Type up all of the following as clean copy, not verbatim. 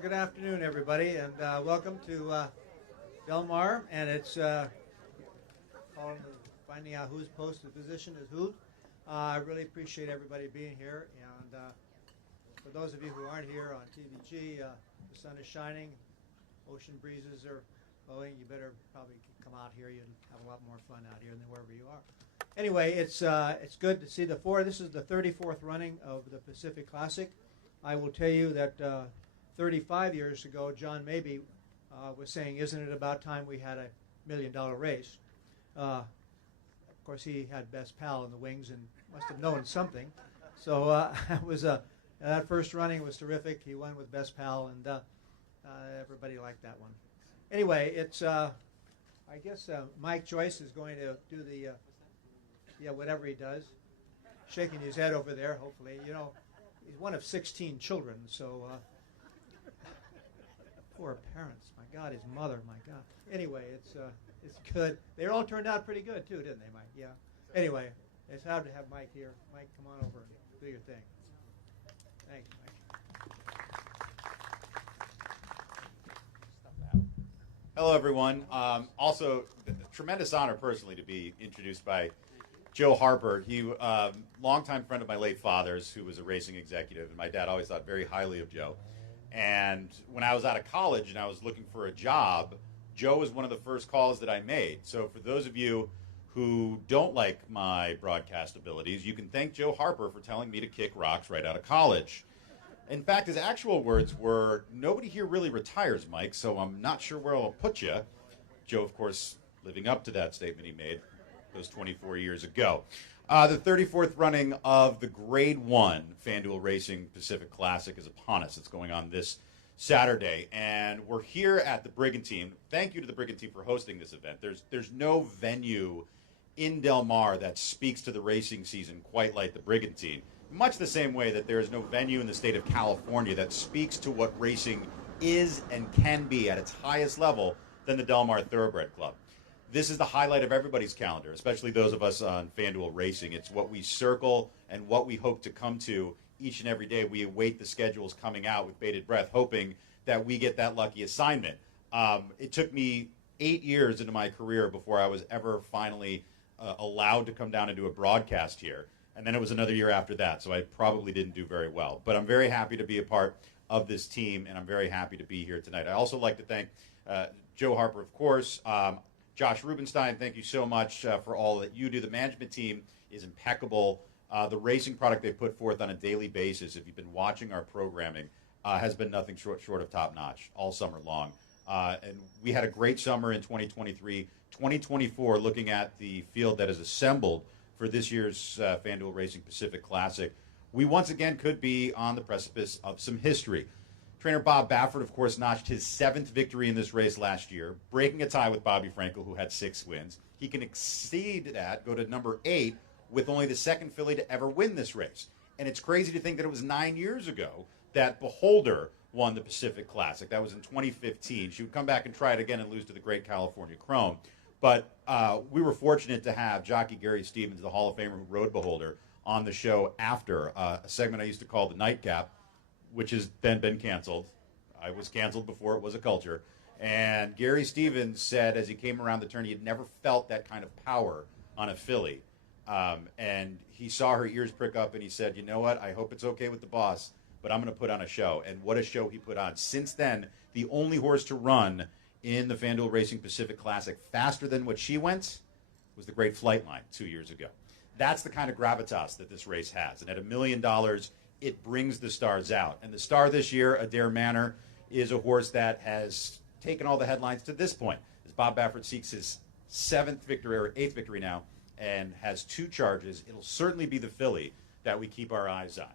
good afternoon, everybody, and welcome to Del Mar. And it's finding out whose posted position is who. I really appreciate everybody being here. And for those of you who aren't here on TVG, the sun is shining, ocean breezes are blowing. You better probably come out here. You'll have a lot more fun out here than wherever you are. Anyway, it's good to see the four. This is the 34th running of the Pacific Classic. I will tell you that 35 years ago, John Mabee was saying, "Isn't it about time we had $1 million race?" Of course, he had Best Pal in the wings and must have known something. So it was that first running was terrific. He won with Best Pal, and everybody liked that one. Anyway, it's I guess Mike Joyce is going to do the whatever he does, shaking his head over there. Hopefully, he's one of 16 children, so poor parents. My God, his mother. My God. Anyway, it's good. They all turned out pretty good too, didn't they, Mike? Yeah. Anyway, it's hard to have Mike here. Mike, come on over and do your thing. Thanks, Mike. Hello, everyone. Also, a tremendous honor personally to be introduced by Joe Harper. He, longtime friend of my late father's, who was a racing executive, and my dad always thought very highly of Joe. And when I was out of college and I was looking for a job, Joe was one of the first calls that I made. So for those of you who don't like my broadcast abilities, you can thank Joe Harper for telling me to kick rocks right out of college. In fact, his actual words were, "Nobody here really retires, Mike, so I'm not sure where I'll put you." Joe, of course, living up to that statement he made those 24 years ago. The 34th running of the Grade 1 FanDuel Racing Pacific Classic is upon us. It's going on this Saturday, and we're here at the Brigantine. Thank you to the Brigantine for hosting this event. There's no venue in Del Mar that speaks to the racing season quite like the Brigantine, much the same way that there is no venue in the state of California that speaks to what racing is and can be at its highest level than the Del Mar Thoroughbred Club. This is the highlight of everybody's calendar, especially those of us on FanDuel Racing. It's what we circle and what we hope to come to each and every day. We await the schedules coming out with bated breath, hoping that we get that lucky assignment. It took me 8 years into my career before I was ever finally allowed to come down and do a broadcast here. And then it was another year after that, so I probably didn't do very well. But I'm very happy to be a part of this team, and I'm very happy to be here tonight. I also like to thank Joe Harper, of course, Josh Rubenstein, thank you so much for all that you do. The management team is impeccable. The racing product they put forth on a daily basis, if you've been watching our programming, has been nothing short of top-notch all summer long. And we had a great summer in 2023. 2024, looking at the field that is assembled for this year's FanDuel Racing Pacific Classic, we once again could be on the precipice of some history. Trainer Bob Baffert, of course, notched his 7th victory in this race last year, breaking a tie with Bobby Frankel, who had 6 wins. He can exceed that, go to number 8, with only the second filly to ever win this race. And it's crazy to think that it was 9 years ago that Beholder won the Pacific Classic. That was in 2015. She would come back and try it again and lose to the Great California Chrome. But we were fortunate to have jockey Gary Stevens, the Hall of Famer who rode Beholder, on the show after a segment I used to call the Nightcap, which has then been canceled. I was canceled before it was a culture. And Gary Stevens said as he came around the turn, he had never felt that kind of power on a filly. And he saw her ears prick up and he said, "You know what, I hope it's okay with the boss, but I'm going to put on a show." And what a show he put on. Since then, the only horse to run in the FanDuel Racing Pacific Classic faster than what she went was the Great Flightline 2 years ago. That's the kind of gravitas that this race has. And at $1 million, it brings the stars out. And the star this year, Adair Manor, is a horse that has taken all the headlines to this point, as Bob Baffert seeks his 7th victory, or 8th victory now, and has 2 charges. It'll certainly be the filly that we keep our eyes on.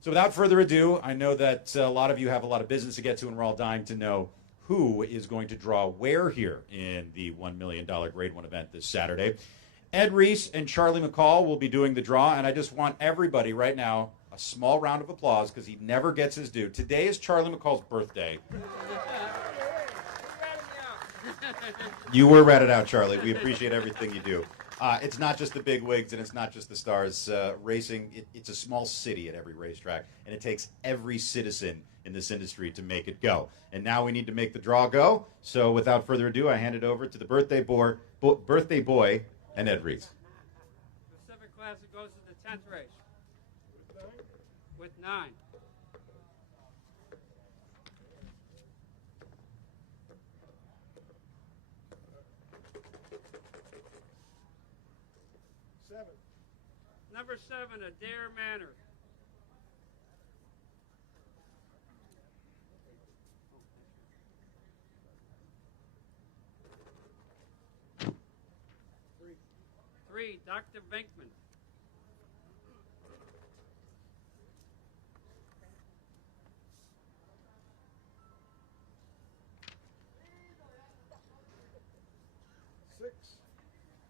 So without further ado, I know that a lot of you have a lot of business to get to, and we're all dying to know who is going to draw where here in the $1 million Grade 1 event this Saturday. Ed Reese and Charlie McCall will be doing the draw, and I just want everybody right now a small round of applause because he never gets his due. Today is Charlie McCall's birthday. You were ratted out, Charlie. We appreciate everything you do. It's not just the big wigs and it's not just the stars. Racing, it's a small city at every racetrack, and it takes every citizen in this industry to make it go. And now we need to make the draw go. So without further ado, I hand it over to the birthday boy and Ed Reese. Pacific Classic goes to the 10th race. With 9. Number 7, Adair Manor. Three, Dr. Venkman.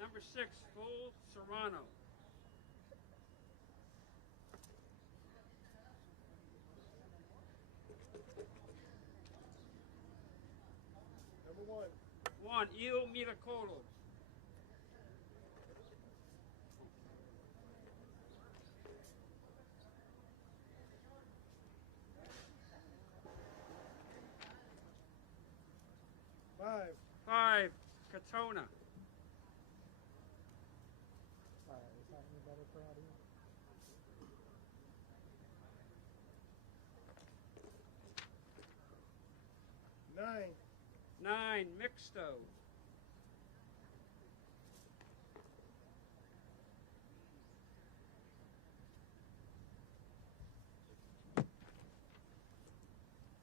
Number 6, Full Serrano. Number 1, Il Miracolo. Five, Katona. Nine, Mixto.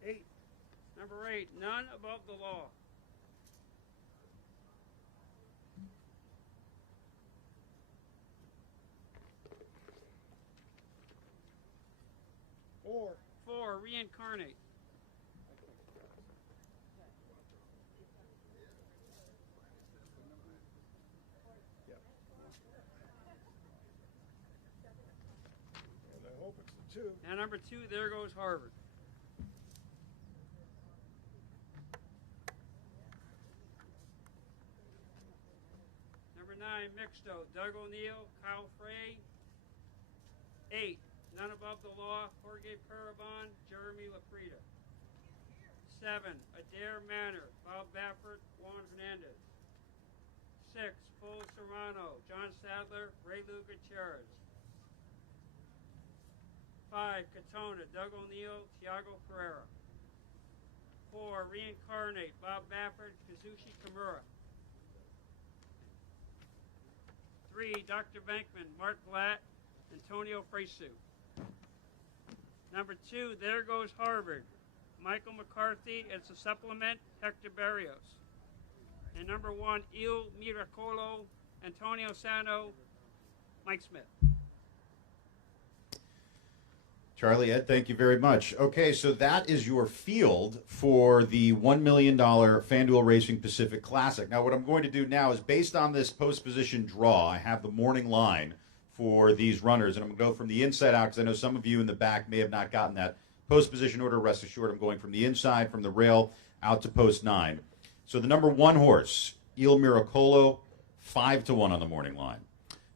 8. Number 8, None Above the Law. 4, Reincarnate. 2. And number 2, There Goes Harvard. Number 9, Mixto, Doug O'Neill, Kyle Frey. 8, None Above the Law, Jorge Parabon, Jeremy Laprida. 7, Adair Manor, Bob Baffert, Juan Hernandez. 6, Full Serrano, John Sadler, Ray Lou Gutierrez. 5, Katona, Doug O'Neill, Tiago Pereira. 4, Reincarnate, Bob Baffert, Kazushi Kimura. 3, Dr. Venkman, Mark Blatt, Antonio Fresu. Number 2, There Goes Harvard, Michael McCarthy. It's a supplement, Hector Barrios. And number 1, Il Miracolo, Antonio Sano, Mike Smith. Charlie, Ed, thank you very much. Okay, so that is your field for the $1 million FanDuel Racing Pacific Classic. Now, what I'm going to do now is, based on this post-position draw, I have the morning line for these runners, and I'm going to go from the inside out, because I know some of you in the back may have not gotten that post-position order. Rest assured, I'm going from the inside, from the rail, out to post 9. So the number 1 horse, Il Miracolo, 5-1 on the morning line.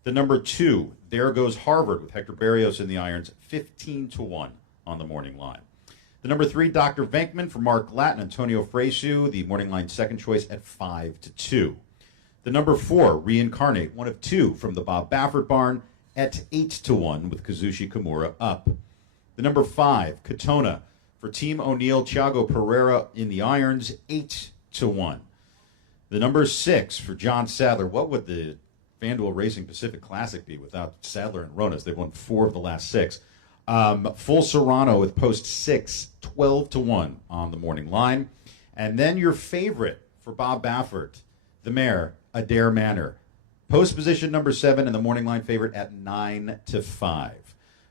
The number 2, There Goes Harvard, with Hector Barrios in the irons, 15-1 on the morning line. The number 3, Dr. Venkman for Mark Glatt and Antonio Fresu, the morning line second choice at 5-2. The number 4, Reincarnate, 1 of 2 from the Bob Baffert barn at 8-1 with Kazushi Kimura up. The number 5, Katona for Team O'Neill, Thiago Pereira in the irons, 8-1. The number 6 for John Sadler. What would the FanDuel Racing Pacific Classic be without Sadler and Ronas? They've won 4 of the last 6. Full Serrano with post 6, 12-1 on the morning line. And then your favorite for Bob Baffert, the mare, Adair Manor. Post position number 7 and the morning line favorite at 9-5.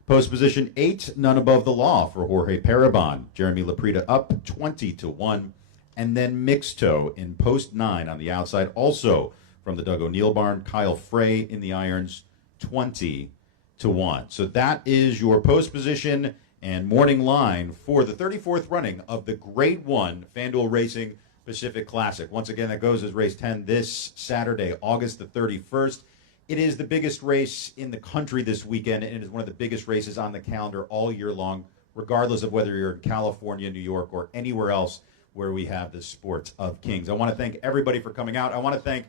Post position 8, None Above the Law for Jorge Parabon. Jeremy Laprida up 20-1. And then Mixto in post 9 on the outside, also from the Doug O'Neill barn, Kyle Frey in the irons, 20-1. So that is your post position and morning line for the 34th running of the Grade 1 FanDuel Racing Pacific Classic. Once again, that goes as race 10 this Saturday, August the 31st. It is the biggest race in the country this weekend, and it is one of the biggest races on the calendar all year long regardless of whether you're in California, New York, or anywhere else where we have the sport of kings. I want to thank everybody for coming out. I want to thank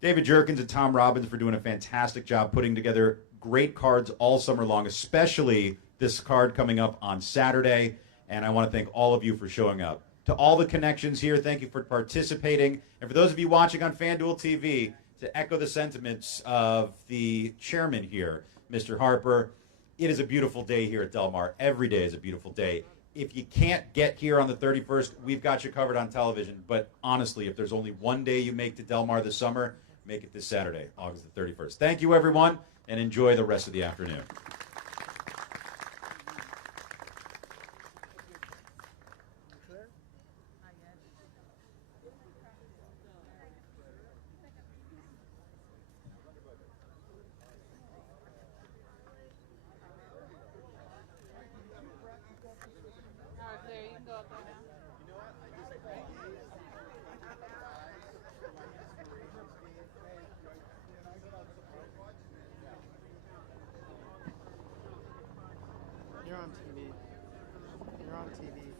David Jerkins and Tom Robbins for doing a fantastic job putting together great cards all summer long, especially this card coming up on Saturday. And I want to thank all of you for showing up. To all the connections here, thank you for participating. And for those of you watching on FanDuel TV, to echo the sentiments of the chairman here, Mr. Harper, it is a beautiful day here at Del Mar. Every day is a beautiful day. If you can't get here on the 31st, we've got you covered on television. But honestly, if there's only one day you make to Del Mar this summer, make it this Saturday, August the 31st. Thank you, everyone, and enjoy the rest of the afternoon. There, you can go up there now. You're on TV. You're on TV.